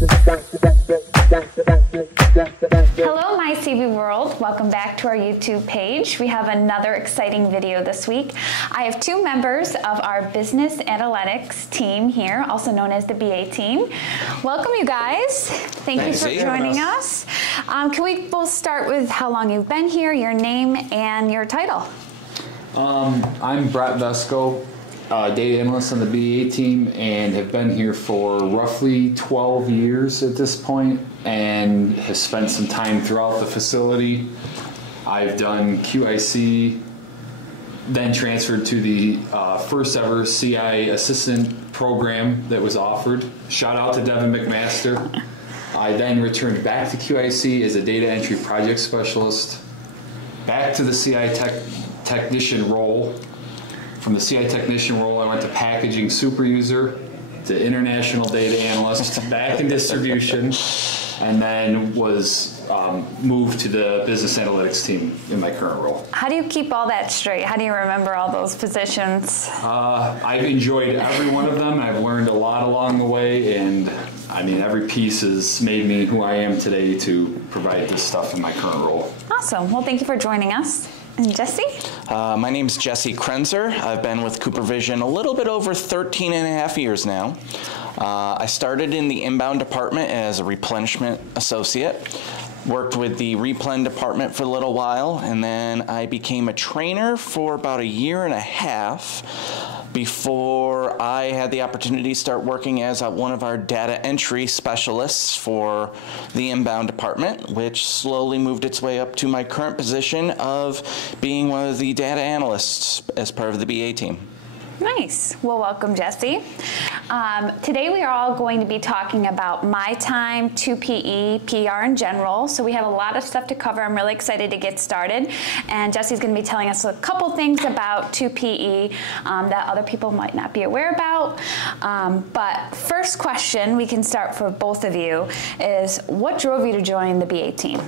Hello, my CV world. Welcome back to our YouTube page. We have another exciting video this week. I have two members of our business analytics team here, also known as the BA team. Welcome, you guys. Thank you for joining us. Can we both start with how long you've been here, your name, and your title? I'm Brett Vesico, data analyst on the BA team, and have been here for roughly 12 years at this point, and have spent some time throughout the facility. I've done QIC, then transferred to the first ever CI assistant program that was offered. Shout out to Devin McMaster. I then returned back to QIC as a data entry project specialist, back to the CI technician role. From the CI technician role, I went to packaging super user, to international data analyst, back in distribution, and then was moved to the business analytics team in my current role. How do you keep all that straight? How do you remember all those positions? I've enjoyed every one of them. I've learned a lot along the way, and I mean, every piece has made me who I am today to provide this stuff in my current role. Awesome. Well, thank you for joining us. And Jesse? My name's Jesse Krenzer. I've been with CooperVision a little bit over 13 and a half years now. I started in the inbound department as a replenishment associate, worked with the replen department for a little while, and then I became a trainer for about a year and a half before I had the opportunity to start working as one of our data entry specialists for the inbound department, which slowly moved its way up to my current position of being one of the data analysts as part of the BA team. Nice. Well, welcome, Jesse. Today we are all going to be talking about MyTime, 2PE, PR in general. So we have a lot of stuff to cover. I'm really excited to get started. And Jesse's going to be telling us a couple things about 2PE that other people might not be aware about. But first question we can start for both of you is, what drove you to join the BA team?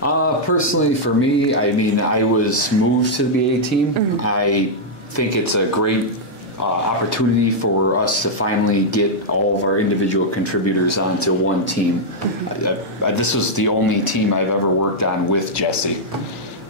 Personally, for me, I mean, I was moved to the BA team. Mm-hmm. I think it's a great opportunity for us to finally get all of our individual contributors onto one team. Mm-hmm. This was the only team I've ever worked on with Jesse.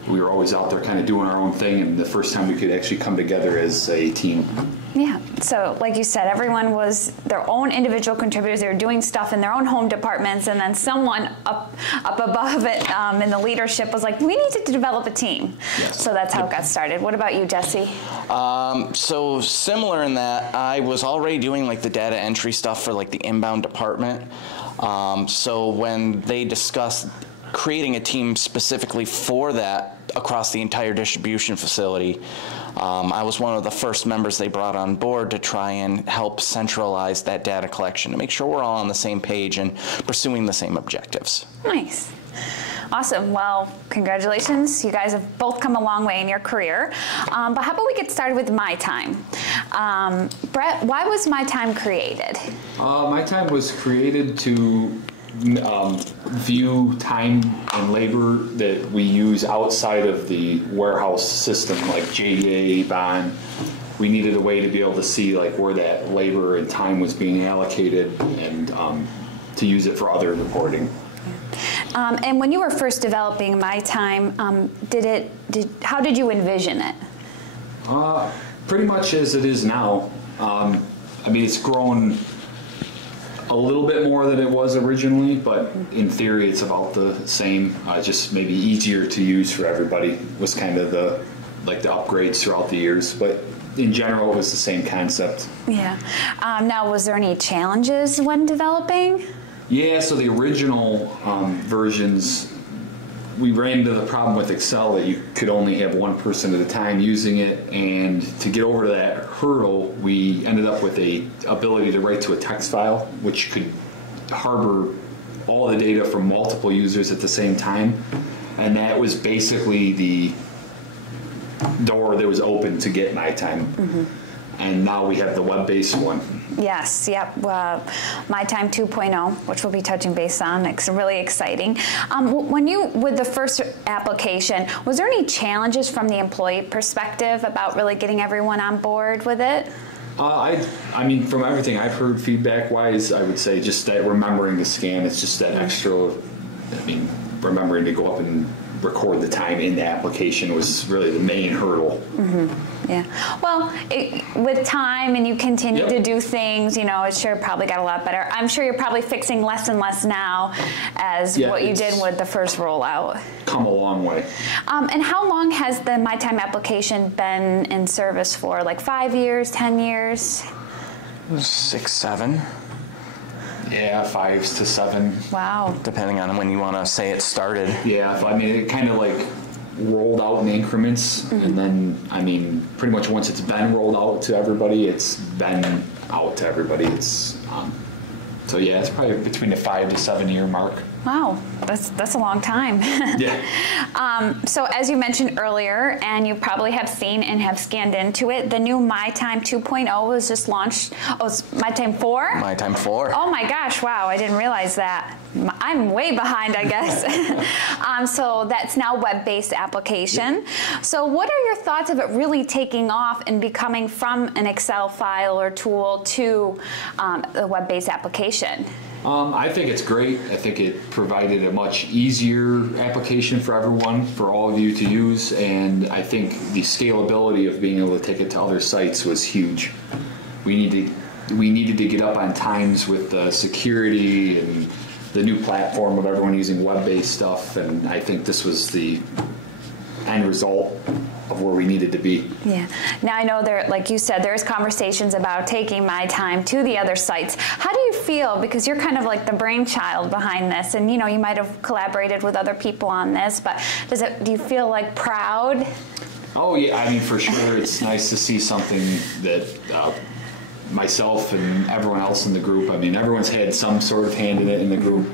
We were always out there kind of doing our own thing, and the first time we could actually come together as a team. Yeah, so like you said, everyone was their own individual contributors. They were doing stuff in their own home departments, and then someone up above it in the leadership was like, we need to develop a team. Yes. So that's how it got started. What about you, Jesse? So similar in that I was already doing like the data entry stuff for like the inbound department. So when they discussed creating a team specifically for that across the entire distribution facility, I was one of the first members they brought on board to try and help centralize that data collection to make sure we're all on the same page and pursuing the same objectives. Nice. Awesome. Well, congratulations. You guys have both come a long way in your career. But how about we get started with MyTime? Brett, why was MyTime created? MyTime was created to view time and labor that we use outside of the warehouse system, like JDA, bond. We needed a way to be able to see like where that labor and time was being allocated, and to use it for other reporting. And when you were first developing MyTime, how did you envision it? Pretty much as it is now. I mean, it's grown a little bit more than it was originally, but in theory it's about the same, just maybe easier to use for everybody was kind of the upgrades throughout the years, but in general it was the same concept. Yeah. Now, was there any challenges when developing? Yeah, so the original versions, we ran into the problem with Excel that you could only have one person at a time using it, and to get over that hurdle, we ended up with a ability to write to a text file, which could harbor all the data from multiple users at the same time, and that was basically the door that was open to get MyTime. Mm-hmm. And now we have the web-based one. Yes, yep. MyTime 2.0, which we'll be touching base on. It's really exciting. With the first application, was there any challenges from the employee perspective about really getting everyone on board with it? I mean, from everything I've heard feedback-wise, I would say just that remembering to scan, it's just that extra, I mean, remembering to go up and record the time in the application was really the main hurdle. Yeah. Well, with time and you continue Yep. to do things, you know, it sure probably got a lot better. I'm sure you're probably fixing less and less now as Yeah, what you it's did with the first rollout. Come a long way. And how long has the MyTime application been in service for? Like 5 years, 10 years? 6, 7, Yeah, 5 to 7. Wow. depending on when you want to say it started. Yeah, I mean, it kind of like rolled out in increments, and then, I mean, pretty much once it's been rolled out to everybody, it's been out to everybody. It's so yeah, it's probably between the 5 to 7 year mark. Wow, that's a long time. Yeah. So as you mentioned earlier, and you probably have seen and have scanned into it, the new MyTime 2.0 was just launched. Oh, it's MyTime 4? MyTime 4. Oh my gosh, wow, I didn't realize that. I'm way behind, I guess. So that's now web-based application. So what are your thoughts of it really taking off and becoming from an Excel file or tool to a web-based application? I think it's great. I think it provided a much easier application for everyone, for all of you to use, and I think the scalability of being able to take it to other sites was huge. We needed to get up on times with the security and the new platform of everyone using web-based stuff, and I think this was the end result of where we needed to be. Yeah. Now I know there, like you said, there's conversations about taking MyTime to the other sites. How do you feel? Because you're kind of like the brainchild behind this, and you know you might have collaborated with other people on this. But do you feel like proud? Oh yeah, I mean for sure, it's nice to see something that myself and everyone else in the group. I mean, everyone's had some sort of hand in it in the group,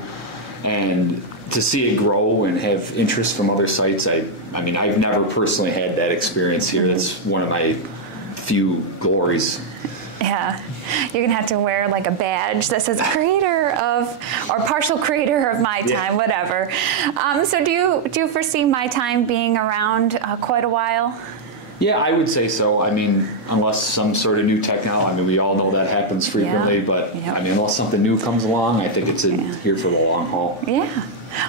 and to see it grow and have interest from other sites, I mean, I've never personally had that experience here. That's one of my few glories. Yeah, you're gonna have to wear like a badge that says creator of, or partial creator of MyTime, whatever. So do you foresee MyTime being around quite a while? Yeah, I would say so. I mean, unless some sort of new technology, I mean, we all know that happens frequently, but I mean, unless something new comes along, I think it's here for the long haul. Yeah.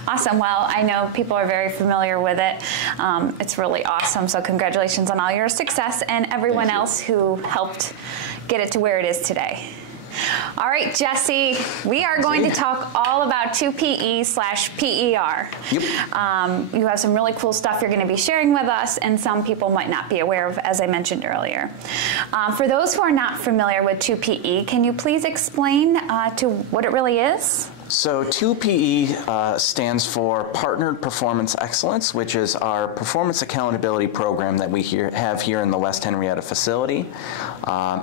Awesome. Well, I know people are very familiar with it. It's really awesome. So congratulations on all your success and everyone else who helped get it to where it is today. All right, Jesse, we are going to talk all about 2PE/PER. Yep. You have some really cool stuff you're going to be sharing with us, and some people might not be aware of, as I mentioned earlier. For those who are not familiar with 2PE, can you please explain to what it really is? So 2PE stands for Partnered Performance Excellence, which is our performance accountability program that we have here in the West Henrietta facility.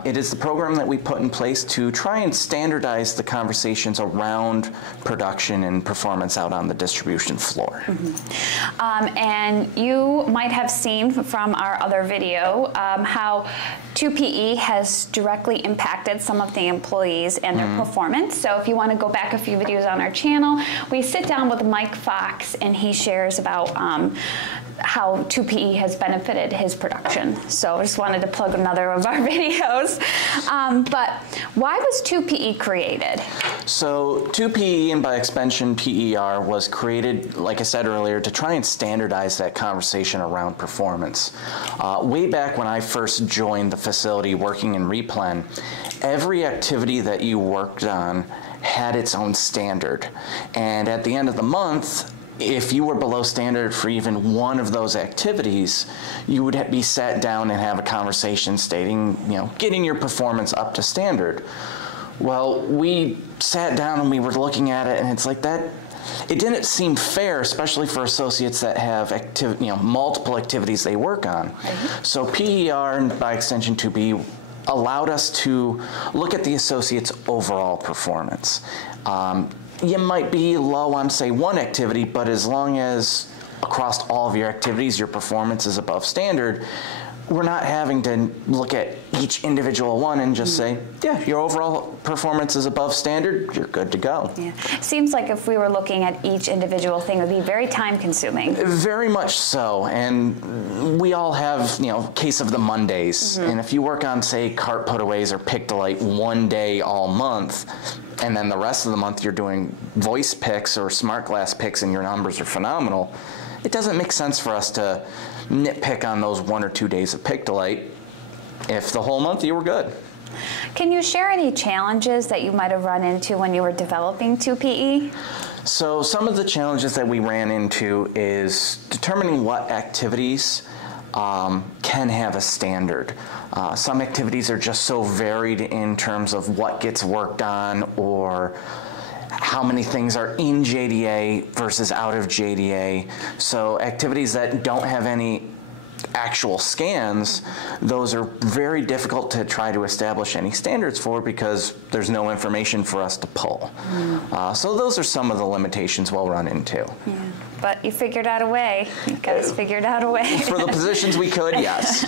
It is the program that we put in place to try and standardize the conversations around production and performance out on the distribution floor. And you might have seen from our other video how 2PE has directly impacted some of the employees and their performance. So if you want to go back a few videos on our channel, we sit down with Mike Fox and he shares about how 2PE has benefited his production. So I just wanted to plug another of our videos. But why was 2PE created? So 2PE, and by extension PER, was created, like I said earlier, to try and standardize that conversation around performance. Way back when I first joined the facility working in Replen, every activity that you worked on had its own standard. And at the end of the month, if you were below standard for even one of those activities, you would be sat down and have a conversation stating, you know, getting your performance up to standard. Well, we sat down and we were looking at it, and it's like that. It didn't seem fair, especially for associates that have multiple activities they work on. So PER, and by extension 2B, allowed us to look at the associate's overall performance. You might be low on, say, one activity, but as long as across all of your activities your performance is above standard, we're not having to look at each individual one and just say, yeah, your overall performance is above standard, you're good to go. Yeah. Seems like if we were looking at each individual thing, it would be very time consuming. Very much so, and we all have, case of the Mondays, and if you work on, say, cart putaways or pick-to-light one day all month, and then the rest of the month you're doing voice picks or smart glass picks and your numbers are phenomenal, it doesn't make sense for us to nitpick on those 1 or 2 days of pick-to-light if the whole month you were good. Can you share any challenges that you might have run into when you were developing 2PE? So some of the challenges that we ran into is determining what activities can have a standard. Some activities are just so varied in terms of what gets worked on or how many things are in JDA versus out of JDA. So activities that don't have any actual scans, those are very difficult to try to establish any standards for because there's no information for us to pull. So those are some of the limitations we'll run into. Yeah. But you figured out a way. You guys figured out a way. For the positions we could, yes.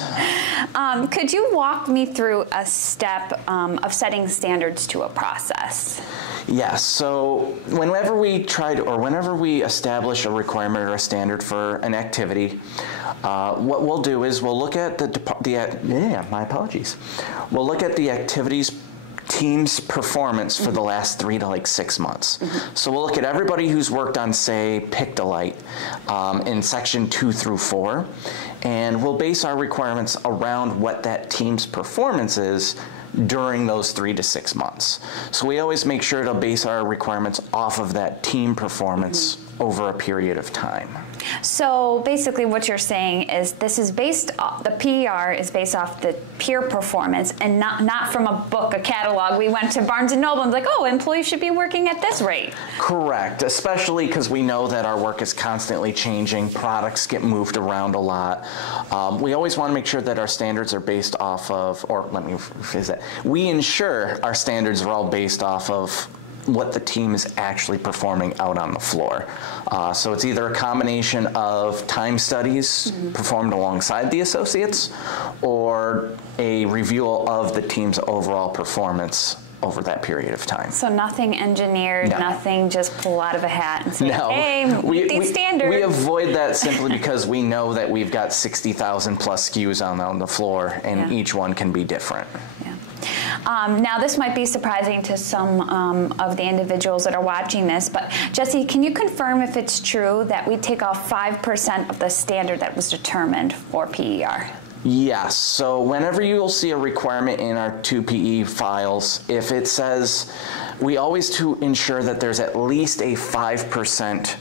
Could you walk me through a step of setting standards to a process? Yes. So whenever we establish a requirement or a standard for an activity, what we'll do is we'll look at We'll look at the activity's team's performance for the last 3 to 6 months. So we'll look at everybody who's worked on, say, pick-to-light in section 2 through 4, and we'll base our requirements around what that team's performance is during those 3 to 6 months. So we always make sure to base our requirements off of that team performance over a period of time. So basically what you're saying is this is based off, the PER is based off the peer performance and not from a book, a catalog. We went to Barnes & Noble and like, oh, employees should be working at this rate. Correct, especially because we know that our work is constantly changing, products get moved around a lot. We always want to make sure that our standards are based off of, or let me rephrase that, we ensure our standards are all based off of what the team is actually performing out on the floor. So it's either a combination of time studies performed alongside the associates or a review of the team's overall performance over that period of time. So nothing engineered, nothing just pull out of a hat and say, hey, meet these standards. We avoid that simply because we know that we've got 60,000 plus SKUs on the floor and each one can be different. Now, this might be surprising to some of the individuals that are watching this, but Jesse, can you confirm if it's true that we take off 5% of the standard that was determined for PER? Yes. So whenever you'll see a requirement in our 2PE files, if it says, we always to ensure that there's at least a 5%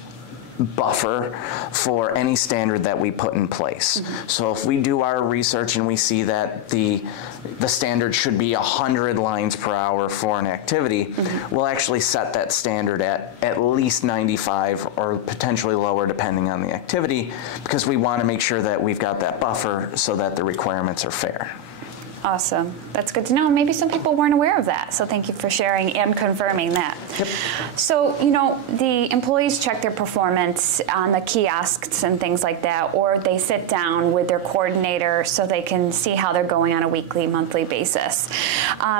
buffer for any standard that we put in place. So if we do our research and we see that the standard should be 100 lines per hour for an activity, we'll actually set that standard at least 95 or potentially lower depending on the activity because we want to make sure that we've got that buffer so that the requirements are fair. Awesome. That's good to know. Maybe some people weren't aware of that, so thank you for sharing and confirming that. Yep. So, the employees check their performance on the kiosks and things like that, or they sit down with their coordinator so they can see how they're going on a weekly, monthly basis.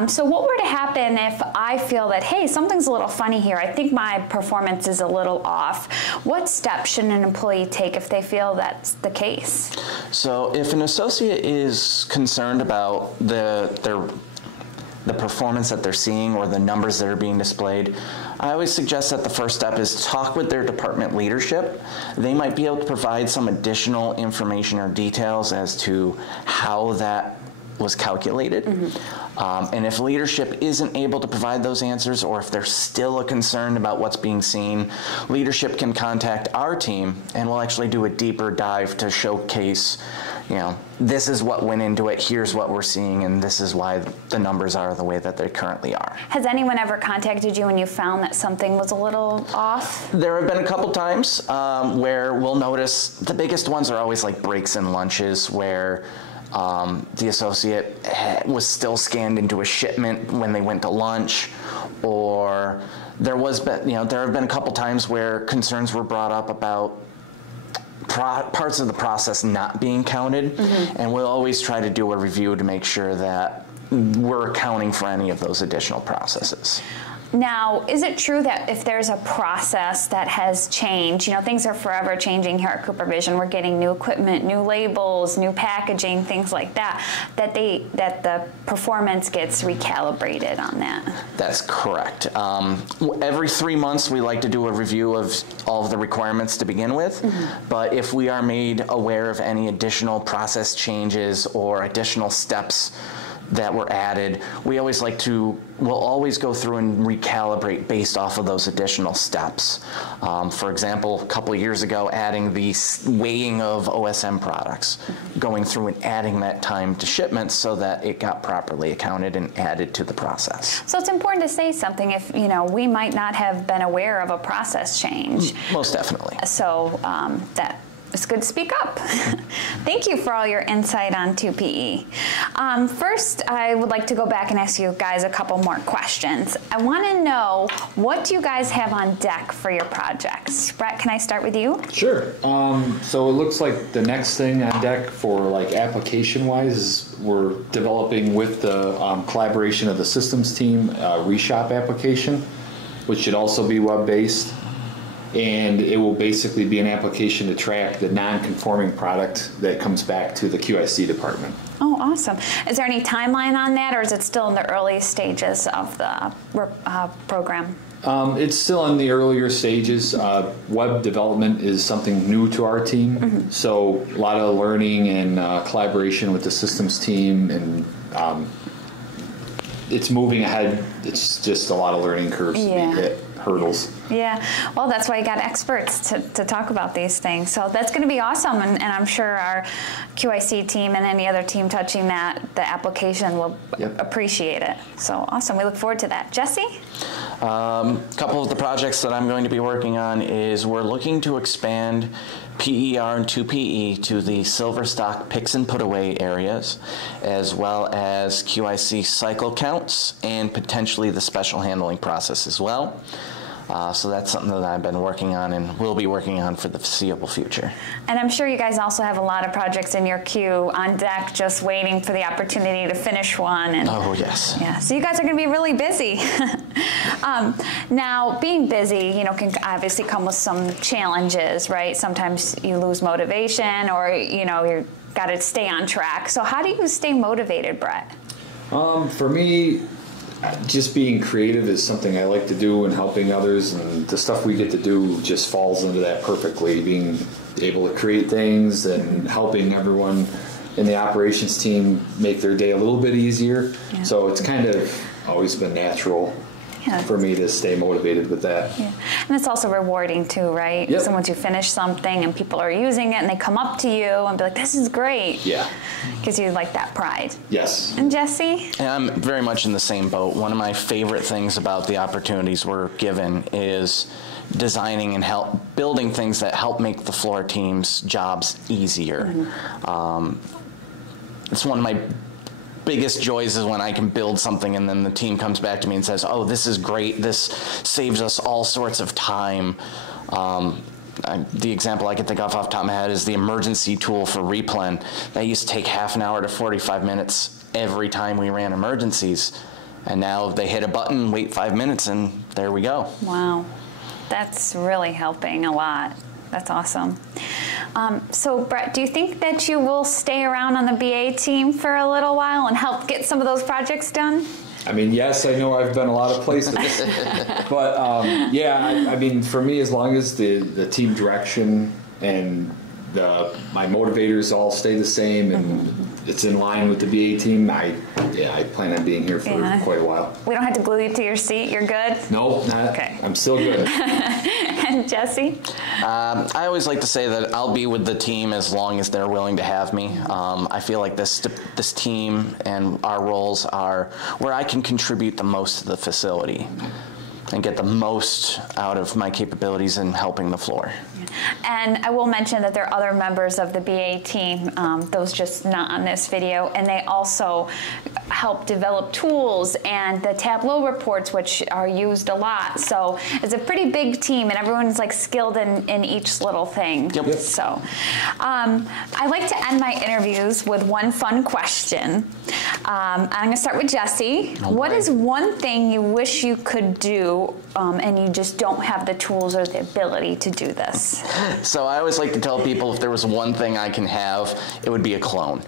So what were to happen if I feel that, hey, something's a little funny here, I think my performance is a little off? What steps should an employee take if they feel that's the case? So if an associate is concerned about the performance that they're seeing or the numbers that are being displayed, I always suggest that the first step is talk with their department leadership. They might be able to provide some additional information or details as to how that was calculated. And if leadership isn't able to provide those answers, or if there's still a concern about what's being seen, leadership can contact our team and we'll actually do a deeper dive to showcase, this is what went into it, here's what we're seeing, and this is why the numbers are the way that they currently are. Has anyone ever contacted you when you found that something was a little off? There have been a couple times where we'll notice, the biggest ones are always like breaks and lunches where the associate was still scanned into a shipment when they went to lunch, or there have been a couple times where concerns were brought up about parts of the process not being counted, and we'll always try to do a review to make sure that we're accounting for any of those additional processes. Now, is it true that if there's a process that has changed, you know, things are forever changing here at CooperVision, we're getting new equipment, new labels, new packaging, things like that, that the performance gets recalibrated on that? That's correct. Every 3 months we like to do a review of all of the requirements to begin with, but if we are made aware of any additional process changes or additional steps that were added, we'll always go through and recalibrate based off of those additional steps. For example, a couple of years ago, adding the weighing of OSM products, going through and adding that time to shipments so that it got properly accounted and added to the process. So it's important to say something if, you know, we might not have been aware of a process change. Most definitely. So it's good to speak up. Thank you for all your insight on 2PE. First, I would like to go back and ask you guys a couple more questions. I want to know, what do you guys have on deck for your projects? Brett, can I start with you? Sure. So it looks like the next thing on deck for like application-wise is we're developing with the collaboration of the systems team a reshop application, which should also be web-based. And it will basically be an application to track the non-conforming product that comes back to the QIC department. Oh, awesome. Is there any timeline on that, or is it still in the early stages of the program? It's still in the earlier stages. Web development is something new to our team, so a lot of learning and collaboration with the systems team, and it's moving ahead. It's just a lot of learning curves to be hit. Hurdles. Yeah, well, that's why you got experts to talk about these things. So that's going to be awesome, and I'm sure our QIC team and any other team touching the application will appreciate it. So awesome. We look forward to that. Jesse? A couple of the projects that I'm going to be working on is we're looking to expand PER and 2PE to the silver stock picks and put away areas, as well as QIC cycle counts and potentially the special handling process as well. So that's something that I've been working on and will be working on for the foreseeable future. And I'm sure you guys also have a lot of projects in your queue on deck, just waiting for the opportunity to finish one. And, oh, yes. Yeah, so you guys are going to be really busy. Now, being busy, you know, can obviously come with some challenges, right? Sometimes you lose motivation, or, you know, you've got to stay on track. So how do you stay motivated, Brett? For me, just being creative is something I like to do, and helping others, and the stuff we get to do just falls into that perfectly. Being able to create things and helping everyone in the operations team make their day a little bit easier. Yeah. So it's kind of always been natural for me to stay motivated with that. Yeah. And it's also rewarding too, right? Yep. So once you finish something and people are using it and they come up to you and be like, this is great. Yeah. Gives you like that pride. Yes. And Jesse? And I'm very much in the same boat. One of my favorite things about the opportunities we're given is designing and building things that help make the floor team's jobs easier. It's one of my biggest joys is when I can build something and then the team comes back to me and says, oh, this is great, this saves us all sorts of time. The example I can think of off the top of my head is the emergency tool for Replen. That used to take half an hour to 45 minutes every time we ran emergencies. And now they hit a button, wait 5 minutes, and there we go. Wow. That's really helping a lot. That's awesome. So, Brett, do you think that you will stay around on the BA team for a little while and help get some of those projects done? I mean, yes, I know I've been a lot of places. But, yeah, I mean, for me, as long as the team direction and my motivators all stay the same and it's in line with the BA team, I plan on being here for quite a while. We don't have to glue you to your seat? You're good? Nope, not. Okay. I'm still good. And Jesse? I always like to say that I'll be with the team as long as they're willing to have me. I feel like this team and our roles are where I can contribute the most to the facility and get the most out of my capabilities in helping the floor. And I will mention that there are other members of the BA team, those just not on this video, and they also help develop tools and the Tableau reports, which are used a lot. So it's a pretty big team, and everyone's like skilled in each little thing. Yep. So I like to end my interviews with one fun question. I'm going to start with Jesse. Okay. What is one thing you wish you could do and you just don't have the tools or the ability to do this? So I always like to tell people if there was one thing I can have, it would be a clone.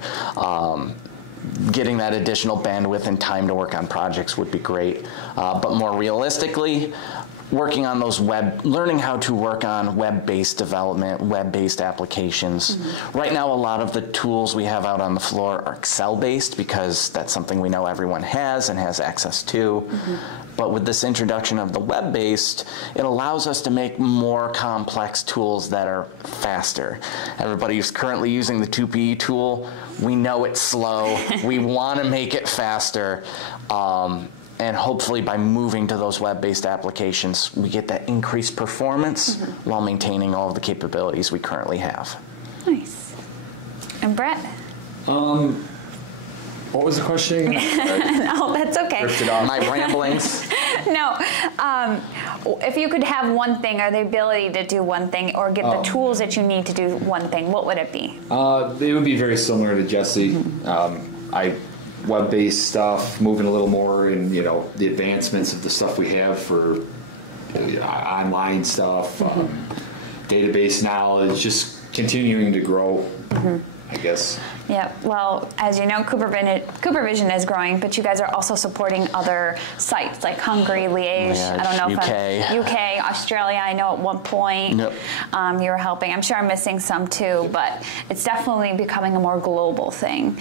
Getting that additional bandwidth and time to work on projects would be great. But more realistically, working on those learning how to work on web-based development, web-based applications. Mm-hmm. Right now, a lot of the tools we have out on the floor are Excel-based because that's something we know everyone has and has access to. Mm-hmm. But with this introduction of the web-based, it allows us to make more complex tools that are faster. Everybody who's currently using the 2PE tool, we know it's slow. We want to make it faster. And hopefully by moving to those web-based applications, we get that increased performance mm-hmm. while maintaining all of the capabilities we currently have. Nice. And Brett? What was the question? No, that's okay. Drifted off. My ramblings. No. If you could have one thing or the ability to do one thing or get the tools that you need to do one thing, what would it be? It would be very similar to Jesse. Mm-hmm. Web-based stuff, moving a little more in, the advancements of the stuff we have for online stuff, mm-hmm. Database knowledge, just continuing to grow, mm-hmm. I guess. Yeah, well, as you know, Cooper Vision is growing, but you guys are also supporting other sites like Hungary, Liège, I don't know if UK, Australia, I know at one point you were helping. I'm sure I'm missing some too, but it's definitely becoming a more global thing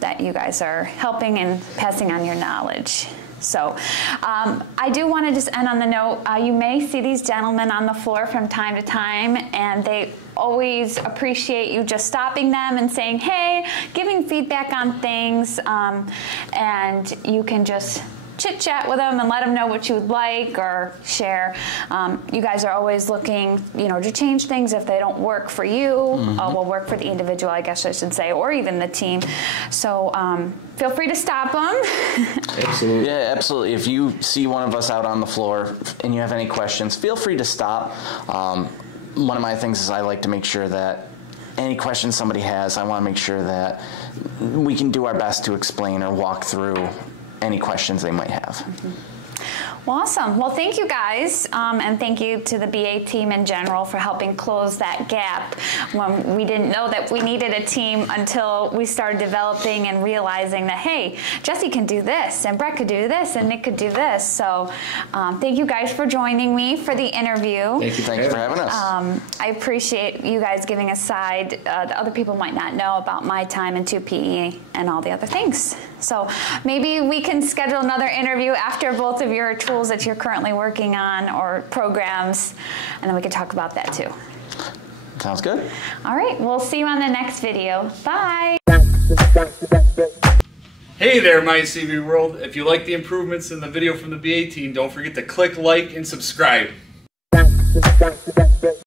that you guys are helping and passing on your knowledge. So I do want to just end on the note, you may see these gentlemen on the floor from time to time, and they always appreciate you just stopping them and saying, hey, giving feedback on things, and you can just chit-chat with them and let them know what you would like or share. You guys are always looking, to change things if they don't work for you, mm-hmm. Will work for the individual, I guess I should say, or even the team. So feel free to stop them. Absolutely. Yeah, absolutely. If you see one of us out on the floor and you have any questions, feel free to stop. One of my things is I like to make sure that any questions somebody has, I want to make sure that we can do our best to explain or walk through any questions they might have. Mm-hmm. Well, awesome. Well, thank you guys, and thank you to the BA team in general for helping close that gap when we didn't know that we needed a team until we started developing and realizing that, hey, Jesse can do this, and Brett could do this, and Nick could do this. So thank you guys for joining me for the interview. Thank you for having us. I appreciate you guys giving a side that other people might not know about MyTime and 2PE and all the other things. So maybe we can schedule another interview after both of your tools that you're currently working on or programs, and then we can talk about that too. Sounds good. All right, we'll see you on the next video. Bye. Hey there, MyCV World. If you like the improvements in the video from the BA team, don't forget to click like and subscribe.